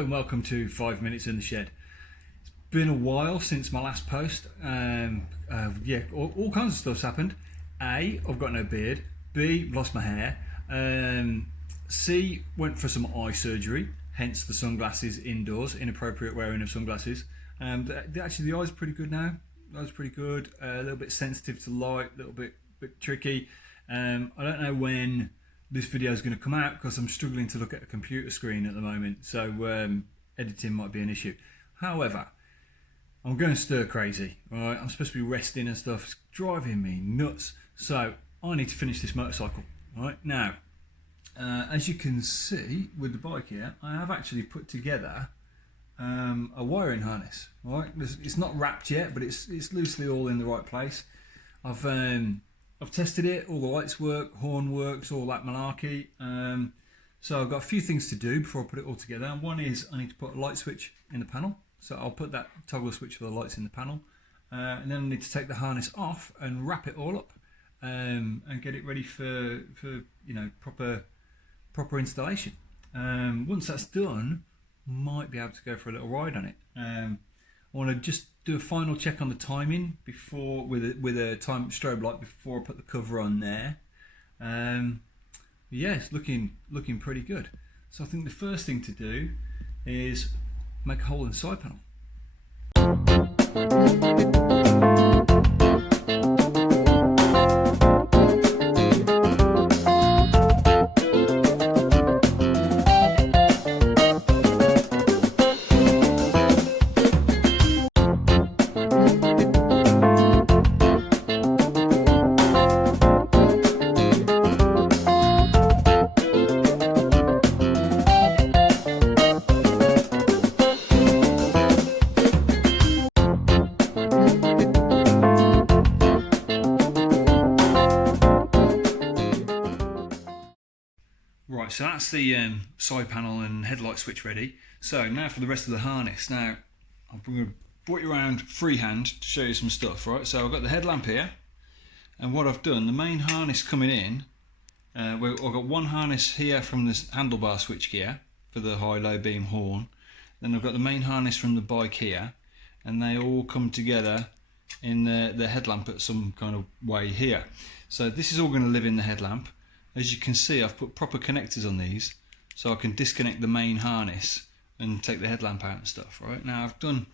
Hello and welcome to 5 Minutes in the Shed. It's been a while since my last post. Yeah, all kinds of stuff's happened. A, I've got no beard. B, lost my hair. C, went for some eye surgery, hence the sunglasses indoors, inappropriate wearing of sunglasses. Actually, the eye's pretty good now. The eye's pretty good. A little bit sensitive to light, a little bit tricky. I don't know when this video is going to come out because I'm struggling to look at a computer screen at the moment, so editing might be an issue. However, I'm going stir crazy, right? I'm supposed to be resting and stuff. It's driving me nuts. So I need to finish this motorcycle. Right now, as you can see with the bike here, I have actually put together a wiring harness. Right, it's not wrapped yet, but it's loosely all in the right place. I've tested it, all the lights work, horn works, all that malarkey. So I've got a few things to do before I put it all together. And one is I need to put a light switch in the panel. So I'll put that toggle switch for the lights in the panel. And then I need to take the harness off and wrap it all up and get it ready for proper installation. Once that's done, might be able to go for a little ride on it. I want to just do a final check on the timing before with a time strobe light before I put the cover on there. Yeah, it's looking pretty good. So I think the first thing to do is make a hole in the side panel. Right, so that's the side panel and headlight switch ready. So now for the rest of the harness. Now I'm going to brought you around freehand to show you some stuff. Right, so I've got the headlamp here, and what I've done, the main harness coming in, I've got one harness here from this handlebar switch gear for the high-low beam horn. Then I've got the main harness from the bike here, and they all come together in the headlamp at some kind of way here. So this is all going to live in the headlamp. As you can see, I've put proper connectors on these so I can disconnect the main harness and take the headlamp out and stuff. Right now, I've done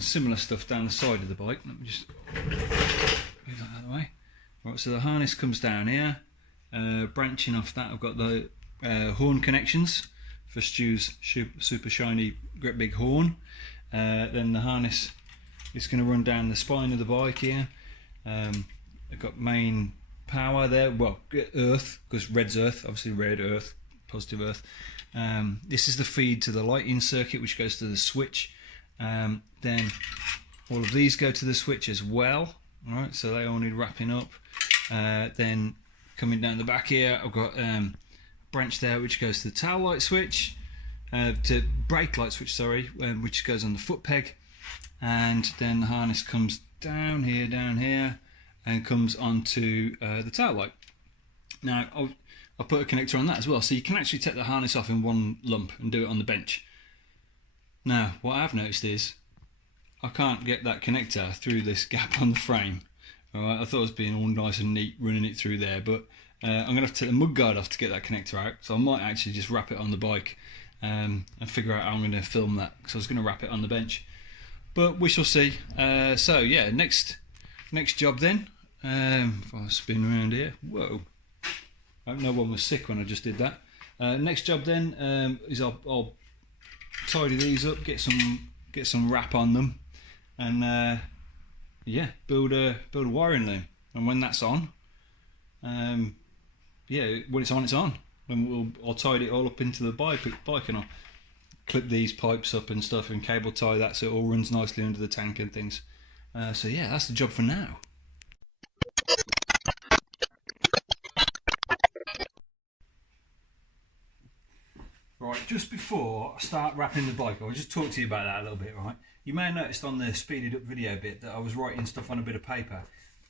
similar stuff down the side of the bike. Let me just move that out of the way. Right, so the harness comes down here. Branching off that, I've got the horn connections for Stu's super shiny, great big horn. Then the harness is going to run down the spine of the bike here. I've got main power there, well, earth, because red's earth, obviously red earth, positive earth. This is the feed to the lighting circuit, which goes to the switch. Then all of these go to the switch as well. All right, so they all need wrapping up. Then coming down the back here, I've got branch there which goes to the tail light switch, to brake light switch, sorry, which goes on the foot peg. And then the harness comes down here, and comes onto the tail light. Now I'll put a connector on that as well, so you can actually take the harness off in one lump and do it on the bench. Now what I've noticed is I can't get that connector through this gap on the frame. Alright, I thought it was being all nice and neat running it through there, but I'm going to have to take the mudguard off to get that connector out, so I might actually just wrap it on the bike and figure out how I'm going to film that, because I was going to wrap it on the bench, but we shall see. So yeah, next job then, if I spin around here, whoa, I hope no one was sick when I just did that. Next job then is I'll tidy these up, get some wrap on them, and yeah, build a wiring loom. And when that's on, yeah, when it's on, and I'll tidy it all up into the bike, and I'll clip these pipes up and stuff and cable tie that so it all runs nicely under the tank and things. So yeah, that's the job for now. Right, just before I start wrapping the bike, I'll just talk to you about that a little bit, right? You may have noticed on the speeded up video bit that I was writing stuff on a bit of paper.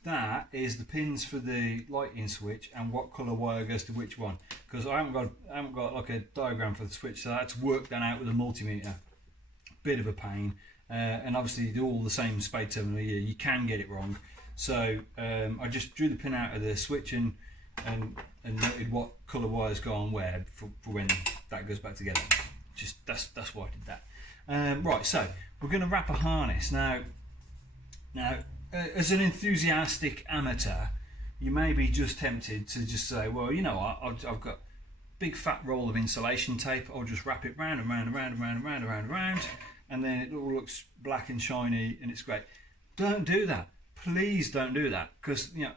that is the pins for the lighting switch and what colour wire goes to which one, because I haven't got like a diagram for the switch, so I had to work that out with a multimeter. Bit of a pain, and obviously they're all the same spade terminal here, you can get it wrong. So I just drew the pin out of the switch and noted what colour wires go on where for when that goes back together. Just that's why I did that. Right, so we're going to wrap a harness now. As an enthusiastic amateur, you may be just tempted to just say, well, you know what, I've got a big fat roll of insulation tape, I'll just wrap it round and round and round and round and round and round and round, and then it all looks black and shiny and it's great. Don't do that. Please don't do that, because you know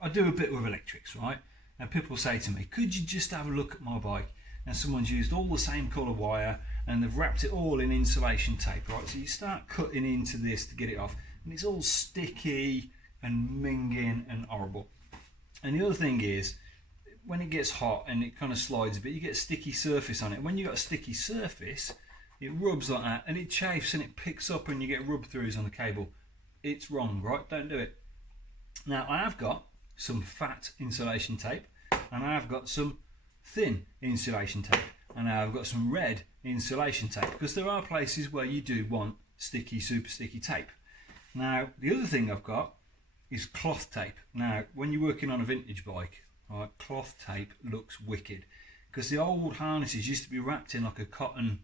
I do a bit with electrics, right? And people say to me, could you just have a look at my bike? And someone's used all the same colour wire and they've wrapped it all in insulation tape, right? So you start cutting into this to get it off, and it's all sticky and minging and horrible. And the other thing is, when it gets hot and it kind of slides a bit, you get a sticky surface on it. When you've got a sticky surface, it rubs like that and it chafes and it picks up and you get rub throughs on the cable. It's wrong, right? Don't do it. Now I have got some fat insulation tape and I have got some thin insulation tape and I've got some red insulation tape, because there are places where you do want sticky, super sticky tape. Now the other thing I've got is cloth tape. Now when you're working on a vintage bike, right, cloth tape looks wicked, because the old harnesses used to be wrapped in like a cotton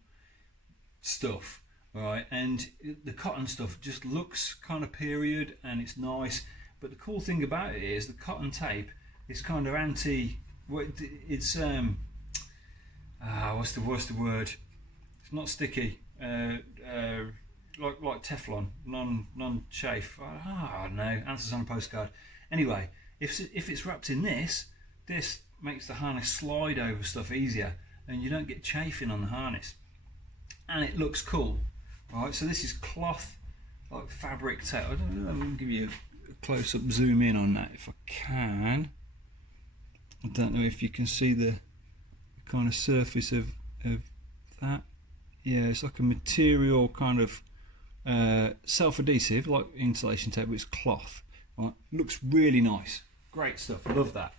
stuff, right, and the cotton stuff just looks kind of period and it's nice, but the cool thing about it is the cotton tape is kind of anti, it's what's the word, it's not sticky, like Teflon, non-chafe. I don't know, answers on a postcard. Anyway, if it's wrapped in this makes the harness slide over stuff easier and you don't get chafing on the harness, and it looks cool, right? So this is cloth, like fabric tape. I don't know, I'm going to give you a close-up zoom in on that if I can. I don't know if you can see the kind of surface of that. Yeah, it's like a material kind of self-adhesive, like insulation tape, but it's cloth. Right? Looks really nice. Great stuff. Love that.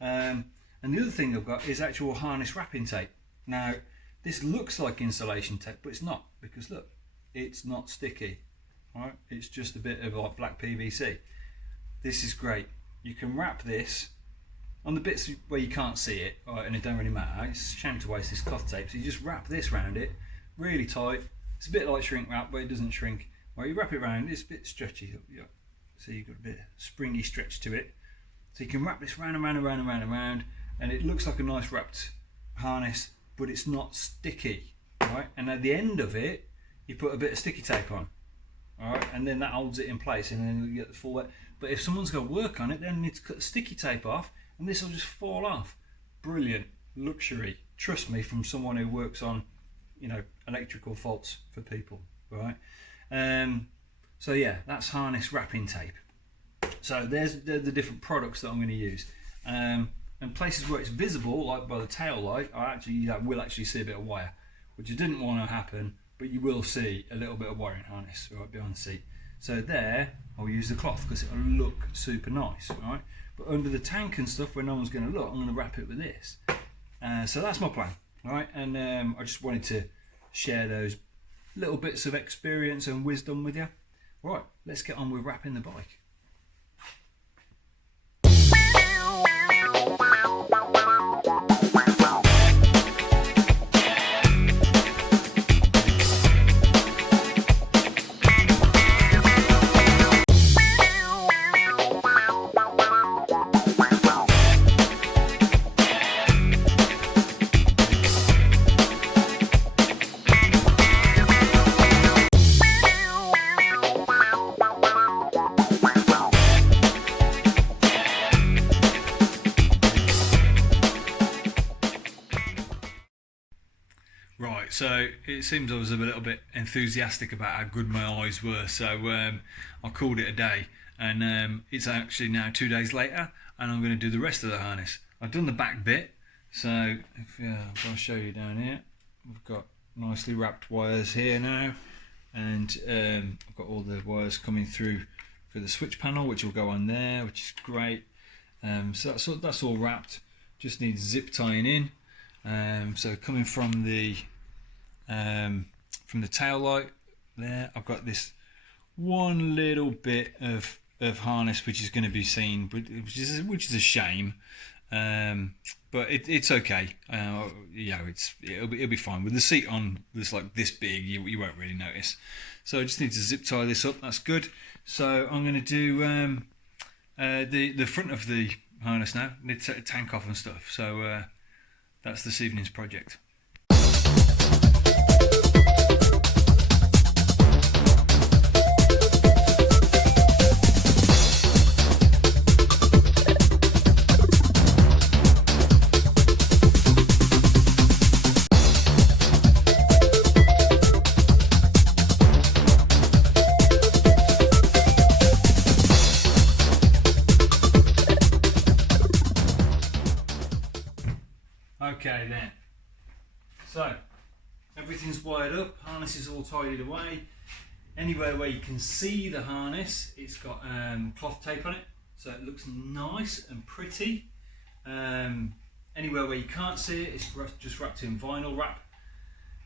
And the other thing I've got is actual harness wrapping tape. Now, this looks like insulation tape, but it's not, because look, it's not sticky. Right? It's just a bit of like black PVC. This is great. You can wrap this on the bits where you can't see it, right, and it don't really matter. It's a shame to waste this cloth tape. So you just wrap this around it, really tight. It's a bit like shrink wrap, but it doesn't shrink. Well, you wrap it around, it's a bit stretchy. So you've got a bit of springy stretch to it. So you can wrap this round and round and round and round and round, and it looks like a nice wrapped harness, but it's not sticky, right? And at the end of it, you put a bit of sticky tape on, all right, and then that holds it in place, and then you get the full wet. But if someone's got work on it, then you need to cut the sticky tape off, and this will just fall off. Brilliant luxury, trust me, from someone who works on, you know, electrical faults for people, right? So yeah, that's harness wrapping tape. So there's the different products that I'm going to use, and places where it's visible, like by the tail light, I will actually see a bit of wire, which I didn't want to happen, but you will see a little bit of wiring harness right behind the seat. So there, I'll use the cloth because it'll look super nice, right? But under the tank and stuff where no one's going to look, I'm going to wrap it with this. So that's my plan, right? And I just wanted to share those little bits of experience and wisdom with you. Right, let's get on with wrapping the bike. Right, so it seems I was a little bit enthusiastic about how good my eyes were, so I called it a day, and it's actually now 2 days later, and I'm going to do the rest of the harness. I've done the back bit, so if I'll show you down here. We've got nicely wrapped wires here now, and I've got all the wires coming through for the switch panel, which will go on there, which is great. So that's all wrapped. Just needs zip tying in. So coming from the tail light there, I've got this one little bit of harness which is going to be seen, which is a shame, but it's okay. It'll be fine with the seat on this big. You won't really notice. So I just need to zip tie this up. That's good. So I'm going to do the front of the harness now. I need to take the tank off and stuff. So that's this evening's project. Okay then, so everything's wired up, harness is all tidied away. Anywhere where you can see the harness, it's got cloth tape on it, so it looks nice and pretty. Anywhere where you can't see it, it's just wrapped in vinyl wrap.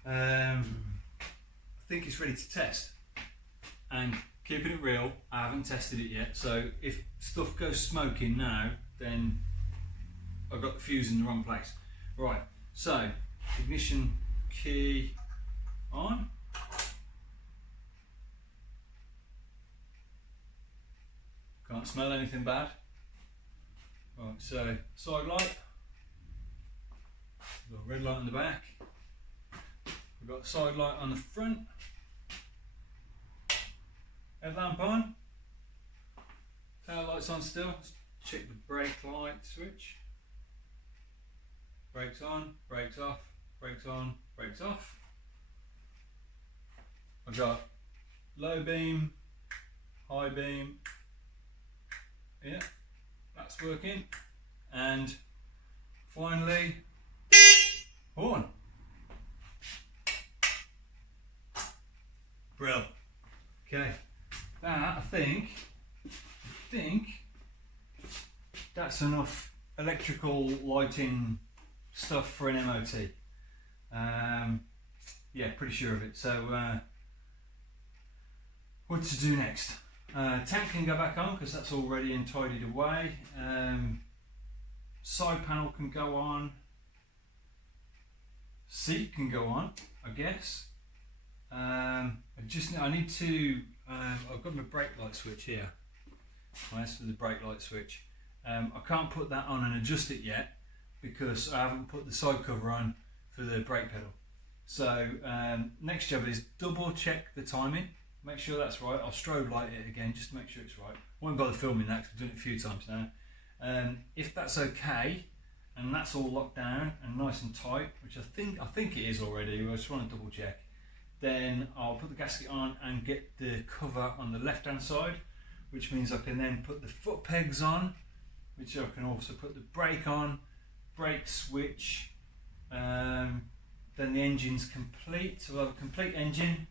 I think it's ready to test, and keeping it real, I haven't tested it yet, so if stuff goes smoking now, then I've got the fuse in the wrong place. Right, so ignition key on. Can't smell anything bad. Right, so side light. We've got a red light on the back. We've got a side light on the front. Headlamp on. Tail lights on still. Let's check the brake light switch. Brakes on, brakes off, brakes on, brakes off. I've got low beam, high beam. Yeah, that's working. And finally, horn. Brill. Okay, that I think that's enough electrical lighting stuff for an MOT. Yeah, pretty sure of it. So what to do next? Tank can go back on because that's all ready and tidied away. Side panel can go on. Seat can go on, I guess. I need to. I've got my brake light switch here. That's for the brake light switch. I can't put that on and adjust it yet, because I haven't put the side cover on for the brake pedal. So next job is double check the timing, make sure that's right. I'll strobe light it again just to make sure it's right. I won't bother filming that because I've done it a few times now. If that's okay and that's all locked down and nice and tight, which I think it is already, I just want to double check, then I'll put the gasket on and get the cover on the left hand side, which means I can then put the foot pegs on, which I can also put the brake on, brake switch, then the engine's complete. So we'll have a complete engine,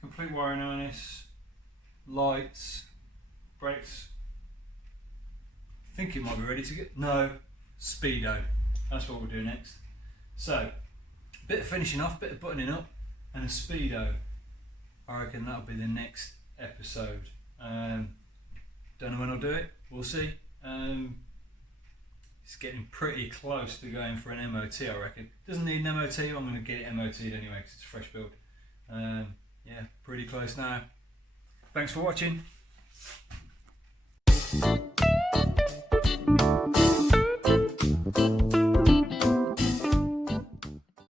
complete wiring harness, lights, brakes. I think it might be ready to get, no, speedo. That's what we'll do next. So, a bit of finishing off, bit of buttoning up, and a speedo. I reckon that'll be the next episode. Don't know when I'll do it, we'll see. It's getting pretty close to going for an MOT, I reckon. Doesn't need an MOT, I'm going to get it MOT'd anyway because it's a fresh build. Yeah, pretty close now. Thanks for watching.